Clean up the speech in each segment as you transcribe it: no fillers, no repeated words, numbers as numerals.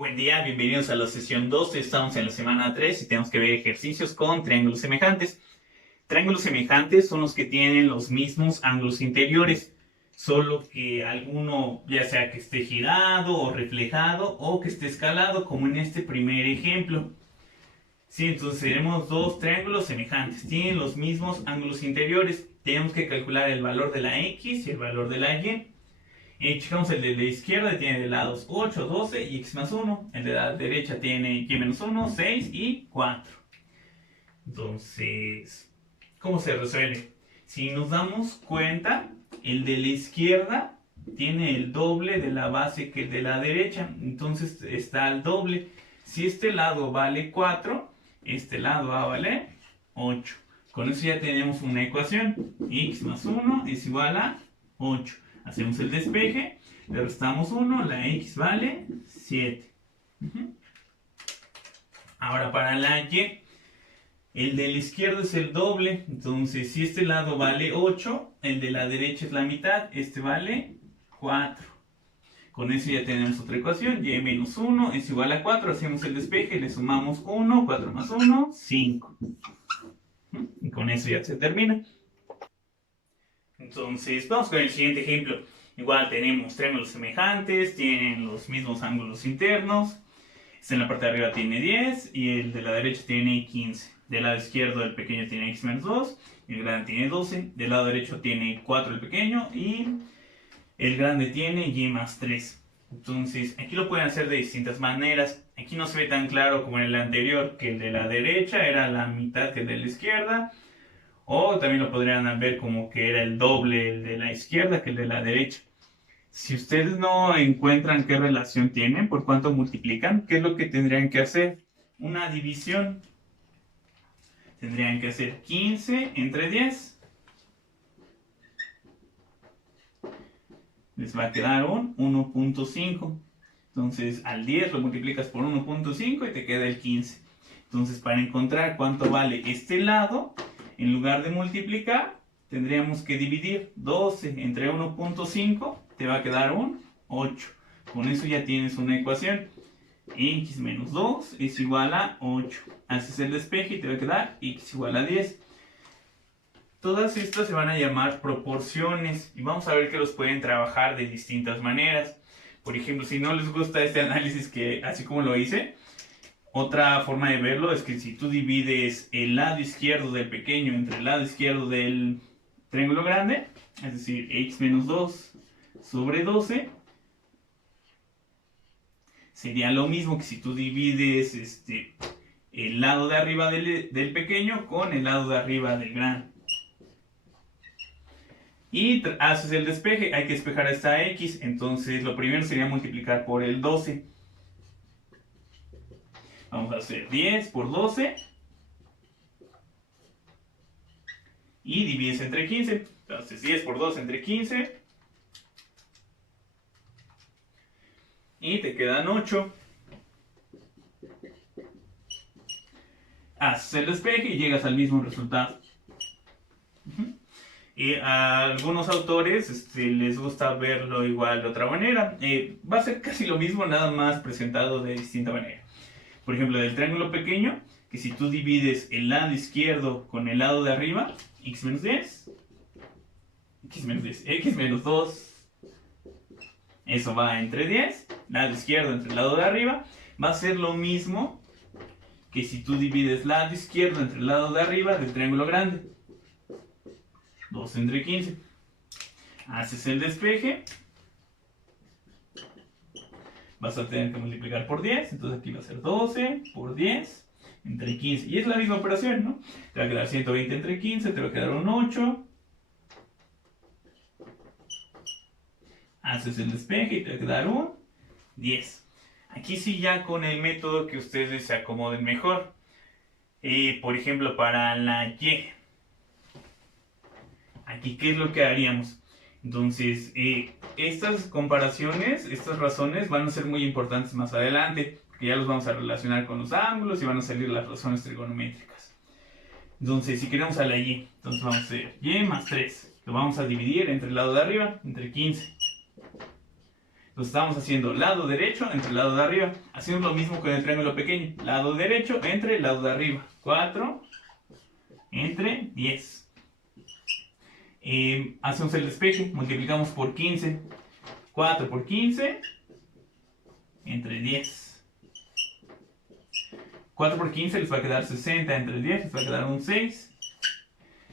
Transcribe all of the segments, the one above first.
Buen día, bienvenidos a la sesión 2. Estamos en la semana 3 y tenemos que ver ejercicios con triángulos semejantes. Triángulos semejantes son los que tienen los mismos ángulos interiores, solo que alguno ya sea que esté girado o reflejado o que esté escalado, como en este primer ejemplo. Sí, entonces tenemos dos triángulos semejantes, tienen los mismos ángulos interiores. Tenemos que calcular el valor de la x y el valor de la y. Checamos el de la izquierda, tiene de lados 8, 12 y x más 1. El de la derecha tiene y menos 1, 6 y 4. Entonces, ¿cómo se resuelve? Si nos damos cuenta, el de la izquierda tiene el doble de la base que el de la derecha. Entonces está al doble. Si este lado vale 4, este lado va a valer 8. Con eso ya tenemos una ecuación. X más 1 es igual a 8. Hacemos el despeje, le restamos 1, la x vale 7. Ahora para la y, el de la izquierda es el doble, entonces si este lado vale 8, el de la derecha es la mitad, este vale 4. Con eso ya tenemos otra ecuación, y menos 1 es igual a 4, hacemos el despeje, le sumamos 1, 4 más 1, 5. Y con eso ya se termina. Entonces, vamos con el siguiente ejemplo. Igual tenemos triángulos semejantes, tienen los mismos ángulos internos. Este en la parte de arriba tiene 10 y el de la derecha tiene 15. Del lado izquierdo el pequeño tiene x menos 2, el grande tiene 12. Del lado derecho tiene 4 el pequeño y el grande tiene y más 3. Entonces, aquí lo pueden hacer de distintas maneras. Aquí no se ve tan claro como en el anterior, que el de la derecha era la mitad que el de la izquierda. O también lo podrían ver como que era el doble el de la izquierda que el de la derecha. Si ustedes no encuentran qué relación tienen, por cuánto multiplican, ¿qué es lo que tendrían que hacer? Una división. Tendrían que hacer 15 entre 10. Les va a quedar un 1.5. Entonces al 10 lo multiplicas por 1.5 y te queda el 15. Entonces para encontrar cuánto vale este lado, en lugar de multiplicar, tendríamos que dividir 12 entre 1.5, te va a quedar un 8. Con eso ya tienes una ecuación. X menos 2 es igual a 8. Haces el despeje y te va a quedar x igual a 10. Todas estas se van a llamar proporciones y vamos a ver que los pueden trabajar de distintas maneras. Por ejemplo, si no les gusta este análisis que así como lo hice, otra forma de verlo es que si tú divides el lado izquierdo del pequeño entre el lado izquierdo del triángulo grande, es decir, x menos 2 sobre 12, sería lo mismo que si tú divides el lado de arriba del pequeño con el lado de arriba del grande. Y haces el despeje, hay que despejar esta x, entonces lo primero sería multiplicar por el 12. Vamos a hacer 10 por 12 y divides entre 15. Entonces 10 por 12 entre 15 y te quedan 8. Haces el despeje y llegas al mismo resultado. Y a algunos autores les gusta verlo igual de otra manera. Va a ser casi lo mismo, nada más presentado de distinta manera. Por ejemplo, del triángulo pequeño, que si tú divides el lado izquierdo con el lado de arriba, x menos 10, x menos 2, eso va entre 10, lado izquierdo entre el lado de arriba, va a ser lo mismo que si tú divides lado izquierdo entre el lado de arriba del triángulo grande, 2 entre 15. Haces el despeje, vas a tener que multiplicar por 10, entonces aquí va a ser 12 por 10 entre 15. Y es la misma operación, ¿no? Te va a quedar 120 entre 15, te va a quedar un 8. Haces el despeje y te va a quedar un 10. Aquí sí ya con el método que ustedes se acomoden mejor. Por ejemplo, para la y. Aquí, ¿qué es lo que haríamos? Entonces, estas comparaciones, estas razones van a ser muy importantes más adelante, porque ya los vamos a relacionar con los ángulos y van a salir las razones trigonométricas. Entonces, si queremos a la y, entonces vamos a hacer y más 3. Lo vamos a dividir entre el lado de arriba, entre 15. Entonces estamos haciendo lado derecho entre el lado de arriba. Hacemos lo mismo con el triángulo pequeño. Lado derecho entre el lado de arriba. 4 entre 10. Hacemos el despeje. Multiplicamos por 15. 4 por 15 entre 10. 4 por 15 les va a quedar 60 entre 10. Les va a quedar un 6.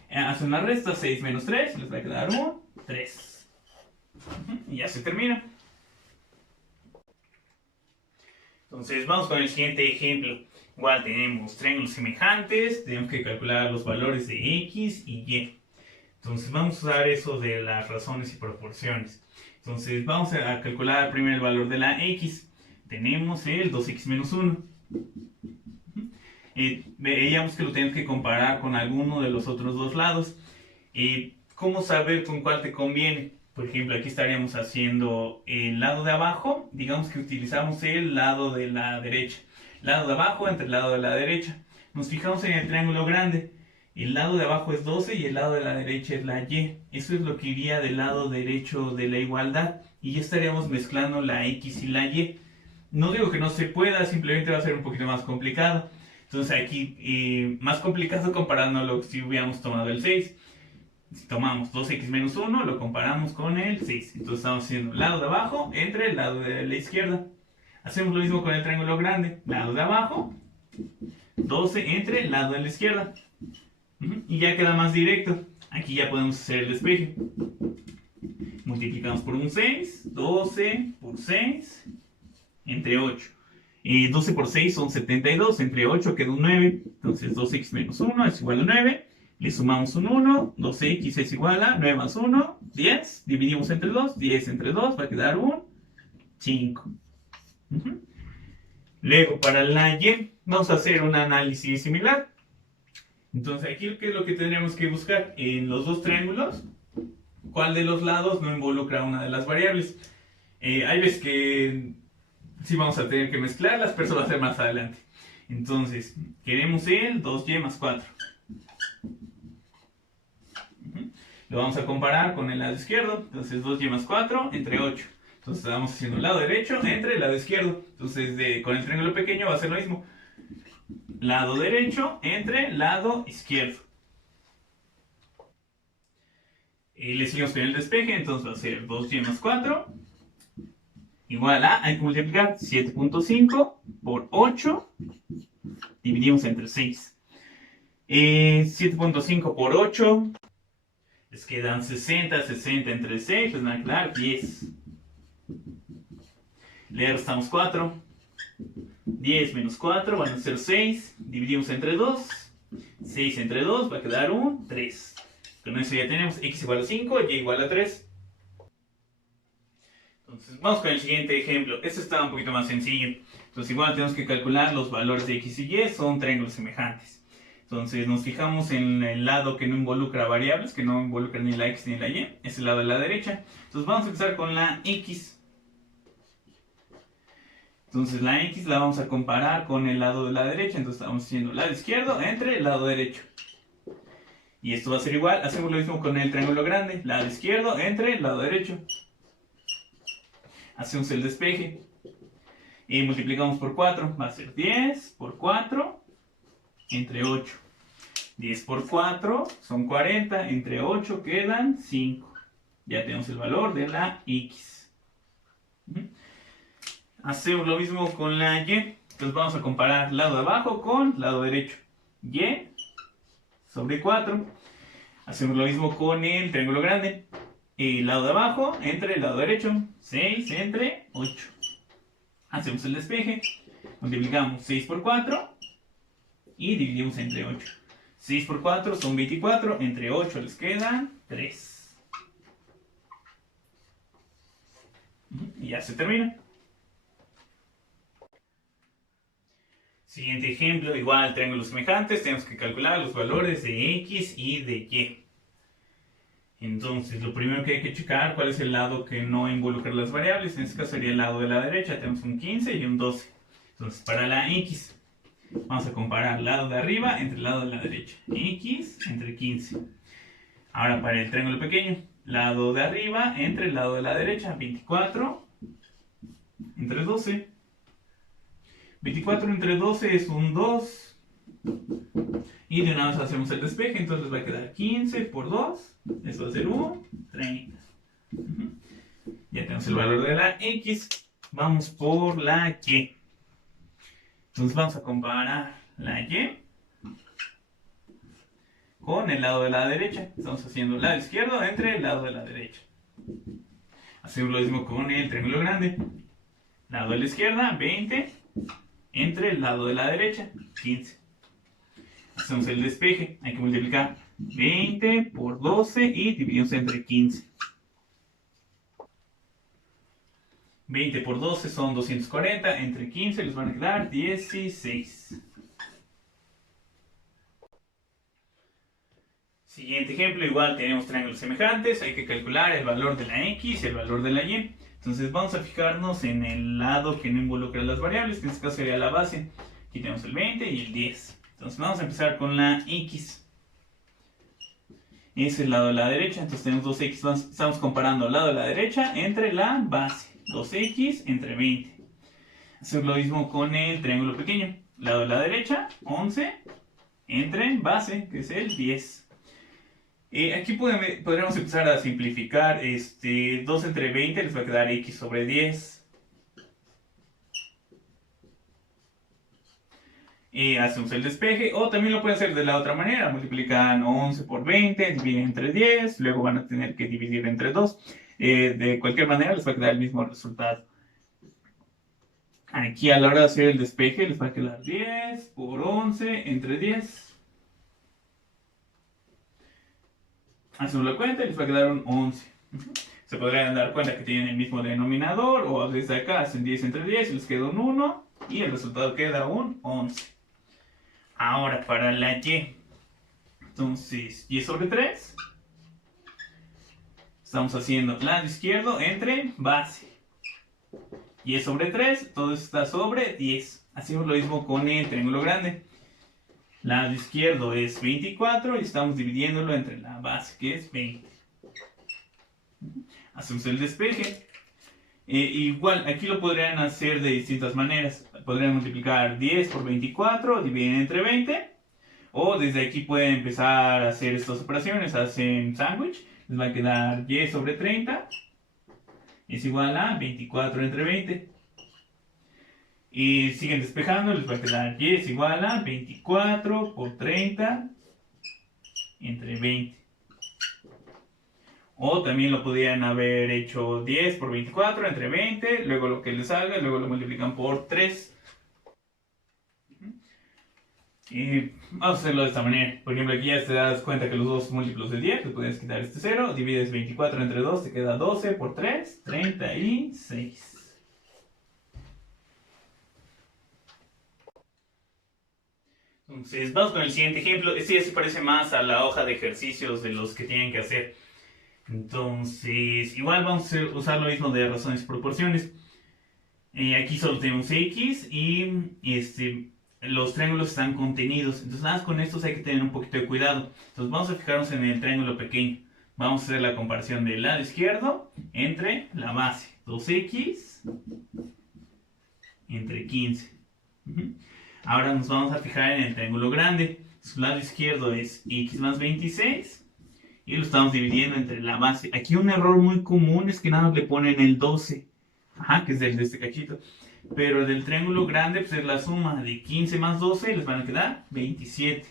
Hacen una resta. 6 menos 3. Les va a quedar un 3. Y ya se termina. Entonces vamos con el siguiente ejemplo. Igual tenemos triángulos semejantes, tenemos que calcular los valores de x y y. Entonces vamos a usar eso de las razones y proporciones. Entonces vamos a calcular primero el valor de la x. Tenemos el 2x menos 1. Veíamos que lo tenemos que comparar con alguno de los otros dos lados. ¿Cómo saber con cuál te conviene? Por ejemplo, aquí estaríamos haciendo el lado de abajo. Digamos que utilizamos el lado de la derecha. Lado de abajo entre el lado de la derecha. Nos fijamos en el triángulo grande. El lado de abajo es 12 y el lado de la derecha es la y. Eso es lo que iría del lado derecho de la igualdad. Y ya estaríamos mezclando la x y la y. No digo que no se pueda, simplemente va a ser un poquito más complicado. Entonces aquí, más complicado comparándolo si hubiéramos tomado el 6. Si tomamos 2x menos 1, lo comparamos con el 6. Entonces estamos haciendo el lado de abajo entre el lado de la izquierda. Hacemos lo mismo con el triángulo grande. Lado de abajo, 12 entre el lado de la izquierda. Y ya queda más directo. Aquí ya podemos hacer el despeje. Multiplicamos por un 6. 12 por 6 entre 8. 12 por 6 son 72. Entre 8 queda un 9. Entonces 2x menos 1 es igual a 9. Le sumamos un 1, 12x es igual a 9 más 1, 10, dividimos entre 2, 10 entre 2 va a quedar un 5. Luego para la y vamos a hacer un análisis similar. Entonces aquí ¿qué es lo que tendremos que buscar? En los dos triángulos, ¿cuál de los lados no involucra una de las variables? Hay veces que sí vamos a tener que mezclarlas, pero eso va a ser más adelante. Entonces, queremos el 2y más 4. Lo vamos a comparar con el lado izquierdo. Entonces 2y más 4 entre 8. Entonces estamos haciendo el lado derecho entre el lado izquierdo. Entonces con el triángulo pequeño va a ser lo mismo. Lado derecho entre lado izquierdo. Y le seguimos con el despeje. Entonces va a ser 2y más 4 igual a, hay que multiplicar 7.5 por 8. Dividimos entre 6. 7.5 por 8. Les quedan 60, 60 entre 6, les van a quedar 10. Le restamos 4. 10 menos 4 van a ser 6. Dividimos entre 2. 6 entre 2 va a quedar un 3. Con eso ya tenemos x igual a 5, y igual a 3. Entonces vamos con el siguiente ejemplo. Este está un poquito más sencillo. Entonces igual tenemos que calcular los valores de x y y, son triángulos semejantes. Entonces nos fijamos en el lado que no involucra variables, que no involucra ni la x ni la y, es el lado de la derecha. Entonces vamos a empezar con la x. Entonces la x la vamos a comparar con el lado de la derecha, entonces estamos haciendo el lado izquierdo entre el lado derecho. Y esto va a ser igual, hacemos lo mismo con el triángulo grande, lado izquierdo entre el lado derecho. Hacemos el despeje. Y multiplicamos por 4, va a ser 10 por 4 entre 8. 10 por 4 son 40, entre 8 quedan 5. Ya tenemos el valor de la x. Hacemos lo mismo con la y. Entonces vamos a comparar lado de abajo con lado derecho. Y sobre 4. Hacemos lo mismo con el triángulo grande. El lado de abajo entre el lado derecho. 6 entre 8. Hacemos el despeje. Multiplicamos 6 por 4 y dividimos entre 8. 6 por 4 son 24. Entre 8 les quedan 3. Y ya se termina. Siguiente ejemplo, igual triángulos semejantes, tenemos que calcular los valores de x y de y. Entonces, lo primero que hay que checar, cuál es el lado que no involucra las variables. En este caso sería el lado de la derecha, tenemos un 15 y un 12. Entonces, para la x, vamos a comparar el lado de arriba entre el lado de la derecha. X entre 15. Ahora para el triángulo pequeño, lado de arriba entre el lado de la derecha, 24 entre 12. 24 entre 12 es un 2. Y de una vez hacemos el despeje, entonces va a quedar 15 por 2. Eso va a ser un 30. Ya tenemos el valor de la X. Vamos por la Y. Entonces vamos a comparar la Y con el lado de la derecha. Estamos haciendo el lado izquierdo entre el lado de la derecha. Hacemos lo mismo con el triángulo grande. Lado de la izquierda, 20. Entre el lado de la derecha, 15. Hacemos el despeje. Hay que multiplicar 20 por 12 y dividimos entre 15. 20 por 12 son 240. Entre 15 les van a quedar 16. Siguiente ejemplo, igual tenemos triángulos semejantes, hay que calcular el valor de la X y el valor de la Y. Entonces vamos a fijarnos en el lado que no involucra las variables, que en este caso sería la base. Aquí tenemos el 20 y el 10. Entonces vamos a empezar con la X. Es el lado de la derecha, entonces tenemos 2X, estamos comparando el lado de la derecha entre la base. 2X entre 20. Hacemos lo mismo con el triángulo pequeño. Lado de la derecha, 11 entre base, que es el 10. Aquí podríamos empezar a simplificar. 2 entre 20 les va a quedar X sobre 10. Hacemos el despeje, o también lo pueden hacer de la otra manera. Multiplican 11 por 20, dividen entre 10, luego van a tener que dividir entre 2. De cualquier manera les va a quedar el mismo resultado. Aquí a la hora de hacer el despeje les va a quedar 10 por 11 entre 10. Hacemos la cuenta y les va a quedar un 11. Se podrían dar cuenta que tienen el mismo denominador, o desde acá hacen 10 entre 10 y les queda un 1 y el resultado queda un 11. Ahora para la Y. Entonces, Y sobre 3. Estamos haciendo lado izquierdo entre base. Y sobre 3, todo esto está sobre 10. Hacemos lo mismo con el triángulo grande. Lado izquierdo es 24 y estamos dividiéndolo entre la base, que es 20. Hacemos el despeje. Igual, aquí lo podrían hacer de distintas maneras. Podrían multiplicar 10 por 24, dividen entre 20. O desde aquí pueden empezar a hacer estas operaciones. Hacen sándwich. Les va a quedar Y sobre 30 es igual a 24 entre 20. Y siguen despejando, les va a quedar Y es igual a 24 por 30 entre 20. O también lo podrían haber hecho 10 por 24 entre 20, luego lo que les salga, luego lo multiplican por 3. Y vamos a hacerlo de esta manera. Por ejemplo, aquí ya te das cuenta que los dos múltiplos de 10, te puedes quitar este 0, divides 24 entre 2, te queda 12 por 3, 36. Entonces, vamos con el siguiente ejemplo. Este ya se parece más a la hoja de ejercicios de los que tienen que hacer. Entonces, igual vamos a usar lo mismo de razones y proporciones. Aquí solo tenemos X y los triángulos están contenidos. Entonces, nada más con estos hay que tener un poquito de cuidado. Entonces, vamos a fijarnos en el triángulo pequeño. Vamos a hacer la comparación del lado izquierdo entre la base. 2X entre 15. Ahora nos vamos a fijar en el triángulo grande. Su lado izquierdo es X más 26. Y lo estamos dividiendo entre la base. Aquí un error muy común es que nada más le ponen el 12. Que es el de este cachito. Pero del triángulo grande pues es la suma de 15 más 12 y les van a quedar 27.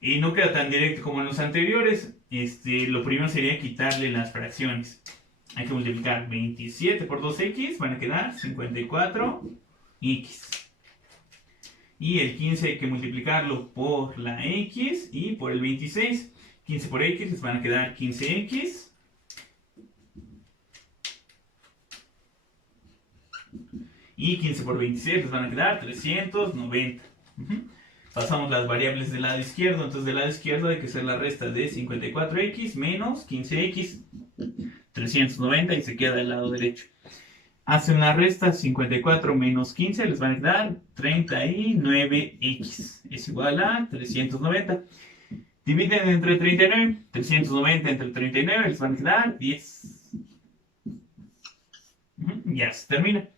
Y no queda tan directo como en los anteriores. Lo primero sería quitarle las fracciones. Hay que multiplicar 27 por 2x, van a quedar 54x. Y el 15 hay que multiplicarlo por la x y por el 26. 15 por x les van a quedar 15x. Y 15 por 27 les van a quedar 390. Pasamos las variables del lado izquierdo. Entonces del lado izquierdo hay que hacer la resta de 54x menos 15x. 390 y se queda del lado derecho. Hacen la resta, 54 menos 15 les van a quedar 39x. Es igual a 390. Dividen entre 39. 390 entre 39 les van a quedar 10. Ya se termina.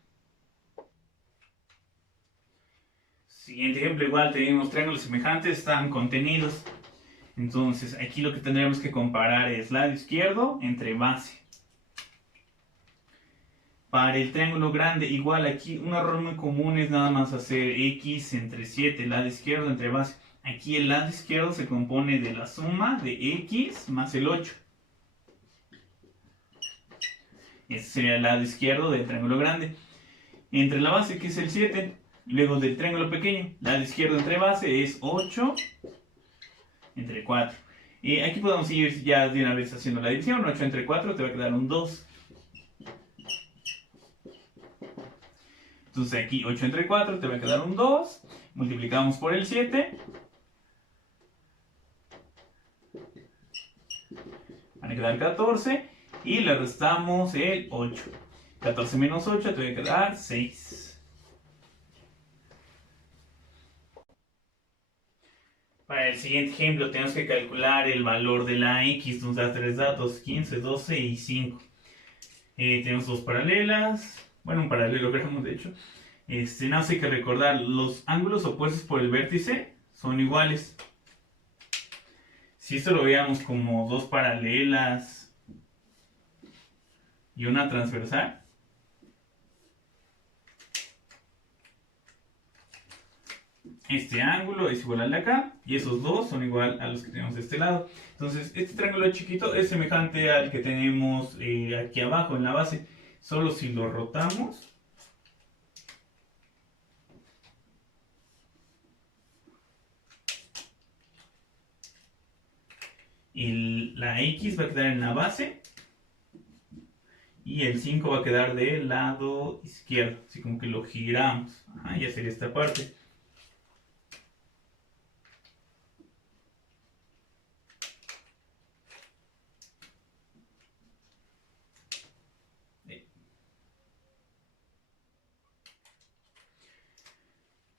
Siguiente ejemplo, igual tenemos triángulos semejantes, están contenidos. Entonces aquí lo que tendremos que comparar es lado izquierdo entre base. Para el triángulo grande, igual aquí un error muy común es nada más hacer x entre 7, lado izquierdo entre base. Aquí el lado izquierdo se compone de la suma de x más el 8. Ese sería el lado izquierdo del triángulo grande. Entre la base, que es el 7, luego del triángulo pequeño, lado izquierdo entre base es 8 entre 4. Y aquí podemos ir ya de una vez haciendo la división. 8 entre 4 te va a quedar un 2. Entonces aquí 8 entre 4 te va a quedar un 2. Multiplicamos por el 7. Van a quedar 14. Y le restamos el 8. 14 menos 8 te va a quedar 6. Para el siguiente ejemplo tenemos que calcular el valor de la x. Nos da tres datos, 15, 12 y 5. Tenemos dos paralelas. Bueno, un paralelogramo de hecho. Nada más hay que recordar, los ángulos opuestos por el vértice son iguales. Si esto lo veíamos como dos paralelas y una transversal, este ángulo es igual al de acá y esos dos son igual a los que tenemos de este lado. Entonces este triángulo chiquito es semejante al que tenemos aquí abajo en la base. Solo si lo rotamos, la x va a quedar en la base y el 5 va a quedar del lado izquierdo. Así como que lo giramos. Ajá, ya sería esta parte.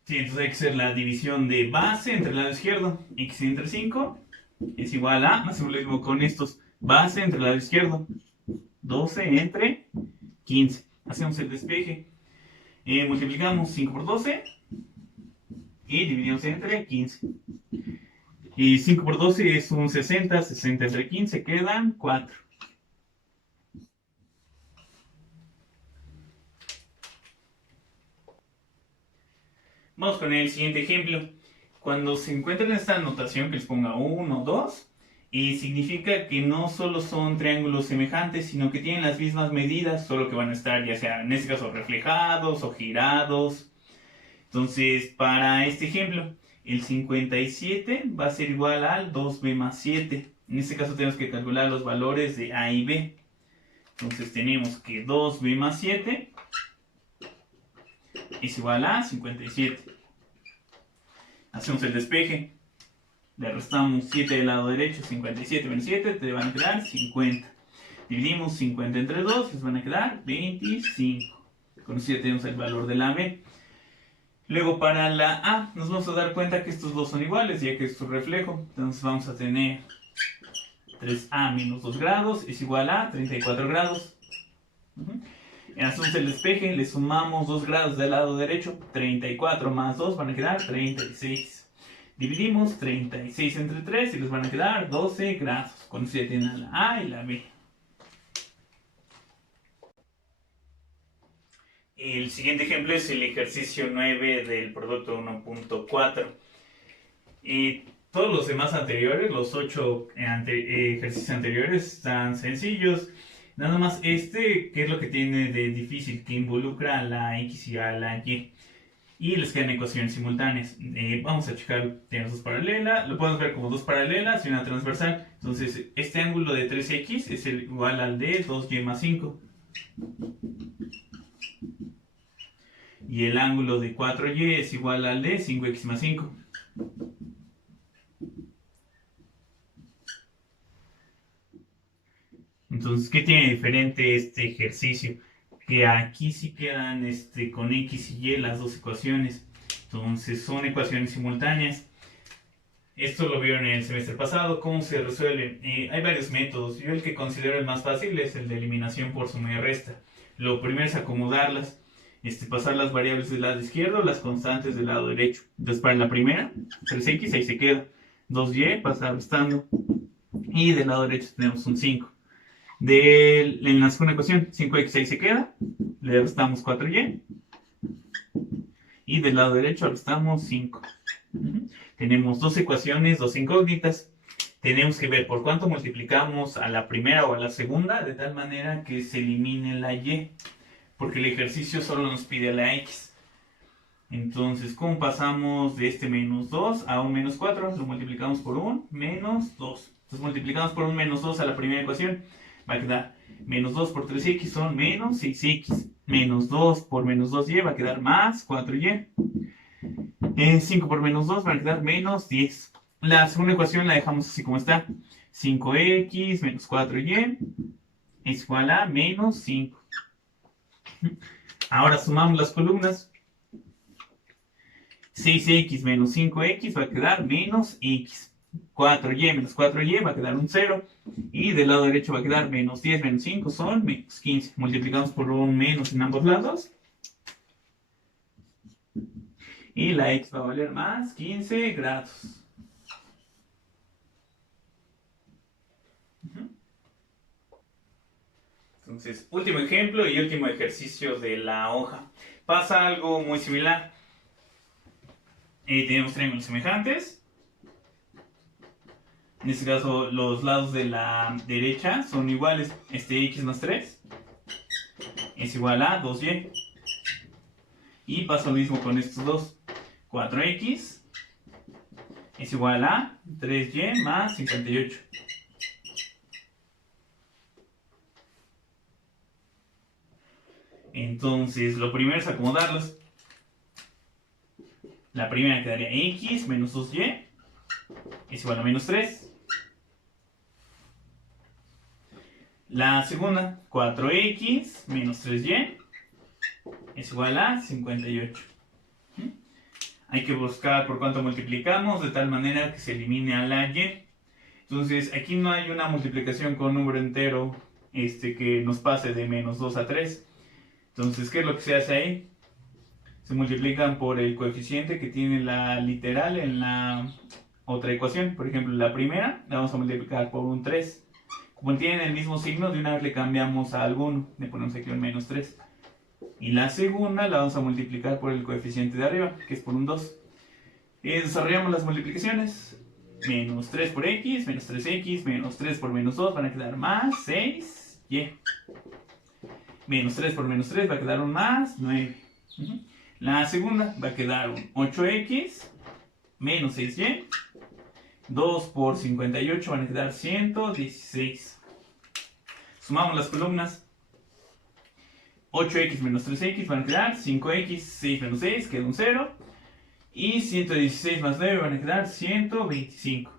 Sí, entonces hay que hacer la división de base entre el lado izquierdo. X entre 5 es igual a, hacemos lo mismo con estos, base entre el lado izquierdo. 12 entre 15. Hacemos el despeje. Multiplicamos 5 por 12 y dividimos entre 15. Y 5 por 12 es un 60. 60 entre 15 quedan 4. Vamos con el siguiente ejemplo. Cuando se encuentren esta notación que les ponga 1, 2, y significa que no solo son triángulos semejantes, sino que tienen las mismas medidas, solo que van a estar ya sea en este caso reflejados o girados. Entonces, para este ejemplo, el 57 va a ser igual al 2b más 7. En este caso tenemos que calcular los valores de a y b. Entonces tenemos que 2b más 7 es igual a 57. Hacemos el despeje. Le restamos 7 del lado derecho, 57 menos 7, te van a quedar 50. Dividimos 50 entre 2, les van a quedar 25. Con eso ya tenemos el valor de la B. Luego para la A nos vamos a dar cuenta que estos dos son iguales, ya que es su reflejo. Entonces vamos a tener 3A menos 2 grados es igual a 34 grados. Hacemos el despeje, le sumamos 2 grados del lado derecho, 34 más 2 van a quedar 36. Dividimos 36 entre 3 y les van a quedar 12 grados. Con eso ya tienen la A y la B. El siguiente ejemplo es el ejercicio 9 del producto 1.4. Todos los demás anteriores, los 8 ejercicios anteriores, están sencillos. Nada más este, que es lo que tiene de difícil, que involucra a la X y a la Y. Y les quedan ecuaciones simultáneas. Vamos a checar, tenemos dos paralelas, lo podemos ver como dos paralelas y una transversal. Entonces, este ángulo de 3x es igual al de 2y más 5. Y el ángulo de 4y es igual al de 5x más 5. Entonces, ¿qué tiene diferente este ejercicio? Que aquí sí quedan con x y y las dos ecuaciones. Entonces, son ecuaciones simultáneas. Esto lo vieron en el semestre pasado. ¿Cómo se resuelve? Hay varios métodos. Yo el que considero el más fácil es el de eliminación por suma y resta. Lo primero es acomodarlas, pasar las variables del lado izquierdo, las constantes del lado derecho. Entonces para la primera, 3x, ahí se queda. 2y pasa restando. Y del lado derecho tenemos un 5. En la segunda ecuación, 5x ahí se queda. Le restamos 4y. Y del lado derecho restamos 5. Tenemos dos ecuaciones, dos incógnitas. Tenemos que ver por cuánto multiplicamos a la primera o a la segunda, de tal manera que se elimine la y, porque el ejercicio solo nos pide la x. Entonces, ¿cómo pasamos de este menos 2 a un menos 4? Lo multiplicamos por un menos 2. Entonces multiplicamos por un menos 2 a la primera ecuación. Va a quedar menos 2 por 3x son menos 6x. Menos 2 por menos 2y va a quedar más 4y. 5 por menos 2 va a quedar menos 10. La segunda ecuación la dejamos así como está. 5x menos 4y es igual a menos 5. Ahora sumamos las columnas. 6x menos 5x va a quedar menos x. 4y menos 4y va a quedar un 0. Y del lado derecho va a quedar menos 10 menos 5 son menos 15. Multiplicamos por un menos en ambos lados. Y la x va a valer más 15 grados. Entonces, último ejemplo y último ejercicio de la hoja. Pasa algo muy similar. Tenemos triángulos semejantes. En este caso, los lados de la derecha son iguales. X más 3 es igual a 2y. Y pasa lo mismo con estos dos. 4x es igual a 3y más 58. Entonces, lo primero es acomodarlos. La primera quedaría x menos 2y es igual a menos 3. La segunda, 4x menos 3y es igual a 58. Hay que buscar por cuánto multiplicamos de tal manera que se elimine a la y. Entonces, aquí no hay una multiplicación con número entero que nos pase de menos 2 a 3. Entonces, ¿qué es lo que se hace ahí? Se multiplican por el coeficiente que tiene la literal en la otra ecuación. Por ejemplo, la primera la vamos a multiplicar por un 3. Como tienen el mismo signo, de una vez le cambiamos a alguno. Le ponemos aquí un menos 3. Y la segunda la vamos a multiplicar por el coeficiente de arriba, que es por un 2. Desarrollamos las multiplicaciones. Menos 3 por x, menos 3x, menos 3 por menos 2 van a quedar más 6y. Menos 3 por menos 3 va a quedar un más 9. La segunda va a quedar un 8x menos 6y. 2 por 58 van a quedar 116. Sumamos las columnas. 8x menos 3x van a quedar 5x, 6 menos 6 queda un 0. Y 116 más 9 van a quedar 125.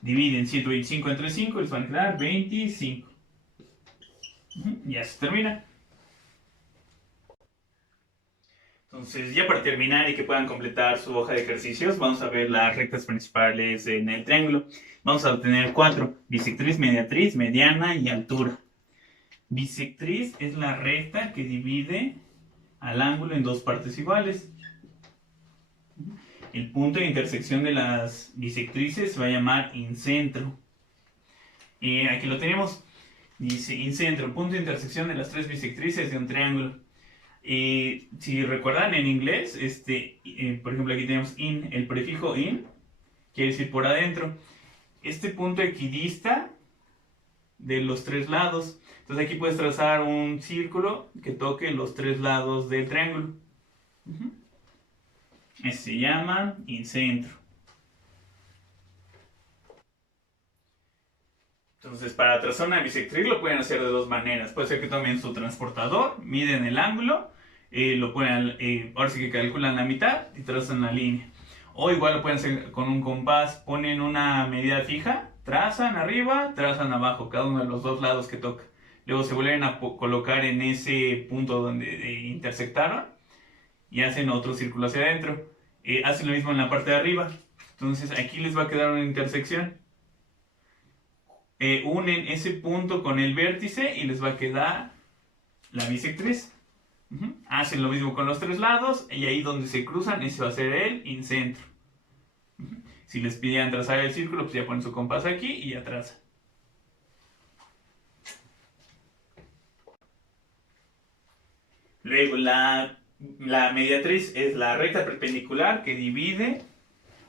Dividen 125 entre 5 y les van a quedar 25. Ya se termina. Entonces, ya para terminar y que puedan completar su hoja de ejercicios, vamos a ver las rectas principales en el triángulo. Vamos a obtener 4: bisectriz, mediatriz, mediana y altura. Bisectriz es la recta que divide al ángulo en dos partes iguales. El punto de intersección de las bisectrices se va a llamar incentro. Aquí lo tenemos. Dice incentro, punto de intersección de las tres bisectrices de un triángulo. Si recuerdan en inglés, por ejemplo aquí tenemos in, el prefijo in, quiere decir por adentro. Este punto equidista de los tres lados. Entonces aquí puedes trazar un círculo que toque los tres lados del triángulo. Este se llama incentro. Entonces, para trazar una bisectriz lo pueden hacer de dos maneras. Puede ser que tomen su transportador, miden el ángulo, ahora sí que calculan la mitad y trazan la línea. O igual lo pueden hacer con un compás, ponen una medida fija, trazan arriba, trazan abajo, cada uno de los dos lados que toca. Luego se vuelven a colocar en ese punto donde intersectaron y hacen otro círculo hacia adentro. Hacen lo mismo en la parte de arriba. Entonces aquí les va a quedar una intersección. Unen ese punto con el vértice y les va a quedar la bisectriz. Hacen lo mismo con los tres lados y ahí donde se cruzan ese va a ser el incentro. Si les pidieran trazar el círculo, pues ya ponen su compás aquí y ya trazan. Luego la mediatriz es la recta perpendicular que divide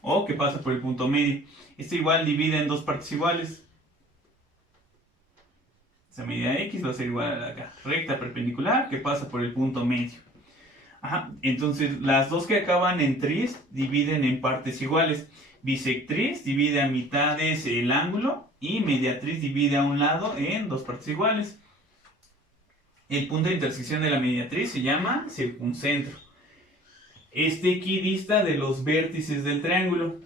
o que pasa por el punto medio. Esto igual divide en dos partes iguales. Esa medida X va a ser igual a la acá. Recta perpendicular que pasa por el punto medio. Entonces las dos que acaban en tris dividen en partes iguales. Bisectriz divide a mitades el ángulo y mediatriz divide a un lado en dos partes iguales. El punto de intersección de la mediatriz se llama circuncentro. Este equidista de los vértices del triángulo.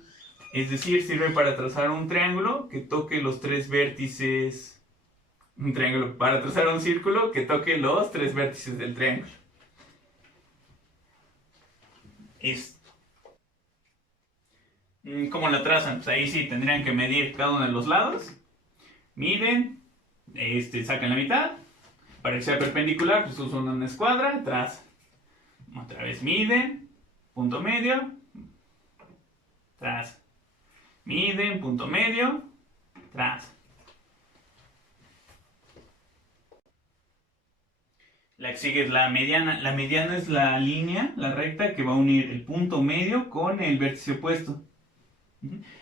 Es decir, sirve para trazar un triángulo que toque los tres vértices. Un triángulo para trazar un círculo que toque los tres vértices del triángulo. ¿Cómo la trazan? Pues ahí sí tendrían que medir cada uno de los lados. Miden, sacan la mitad. Para que sea perpendicular, pues usan una escuadra, trazan. Otra vez miden, punto medio, trazan. Miden, punto medio, trazan. La que sigue es la mediana. La mediana es la línea, la recta que va a unir el punto medio con el vértice opuesto.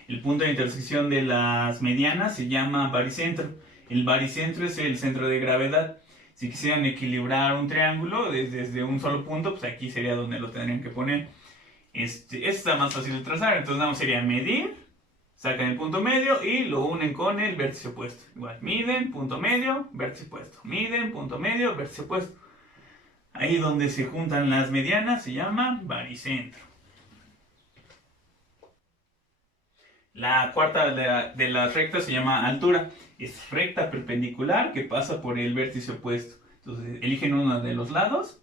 El punto de intersección de las medianas se llama baricentro. El baricentro es el centro de gravedad. Si quisieran equilibrar un triángulo desde un solo punto, pues aquí sería donde lo tendrían que poner. Este está más fácil de trazar, entonces nada más sería medir, sacan el punto medio y lo unen con el vértice opuesto. Igual, miden, punto medio, vértice opuesto. Miden, punto medio, vértice opuesto. Ahí donde se juntan las medianas se llama baricentro. La cuarta de las rectas se llama altura. Es recta perpendicular que pasa por el vértice opuesto. Entonces eligen uno de los lados,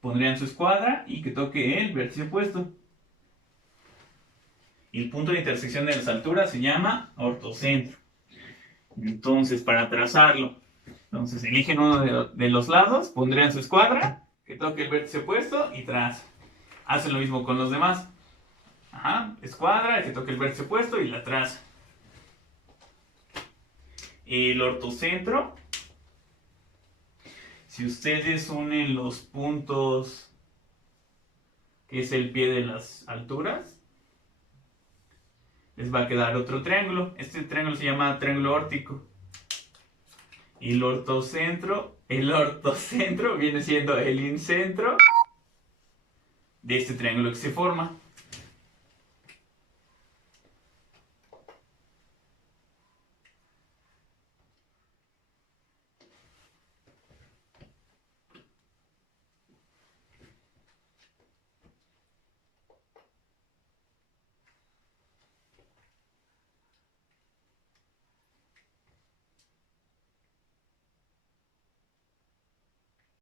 pondrían su escuadra y que toque el vértice opuesto. El punto de intersección de las alturas se llama ortocentro. Entonces, para trazarlo, eligen uno de los lados, pondrían su escuadra, que toque el vértice opuesto y trazan. Hacen lo mismo con los demás. Escuadra, que toque el vértice opuesto y la traza. El ortocentro, si ustedes unen los puntos, que es el pie de las alturas, les va a quedar otro triángulo. Este triángulo se llama triángulo órtico. Y el ortocentro viene siendo el incentro de este triángulo que se forma.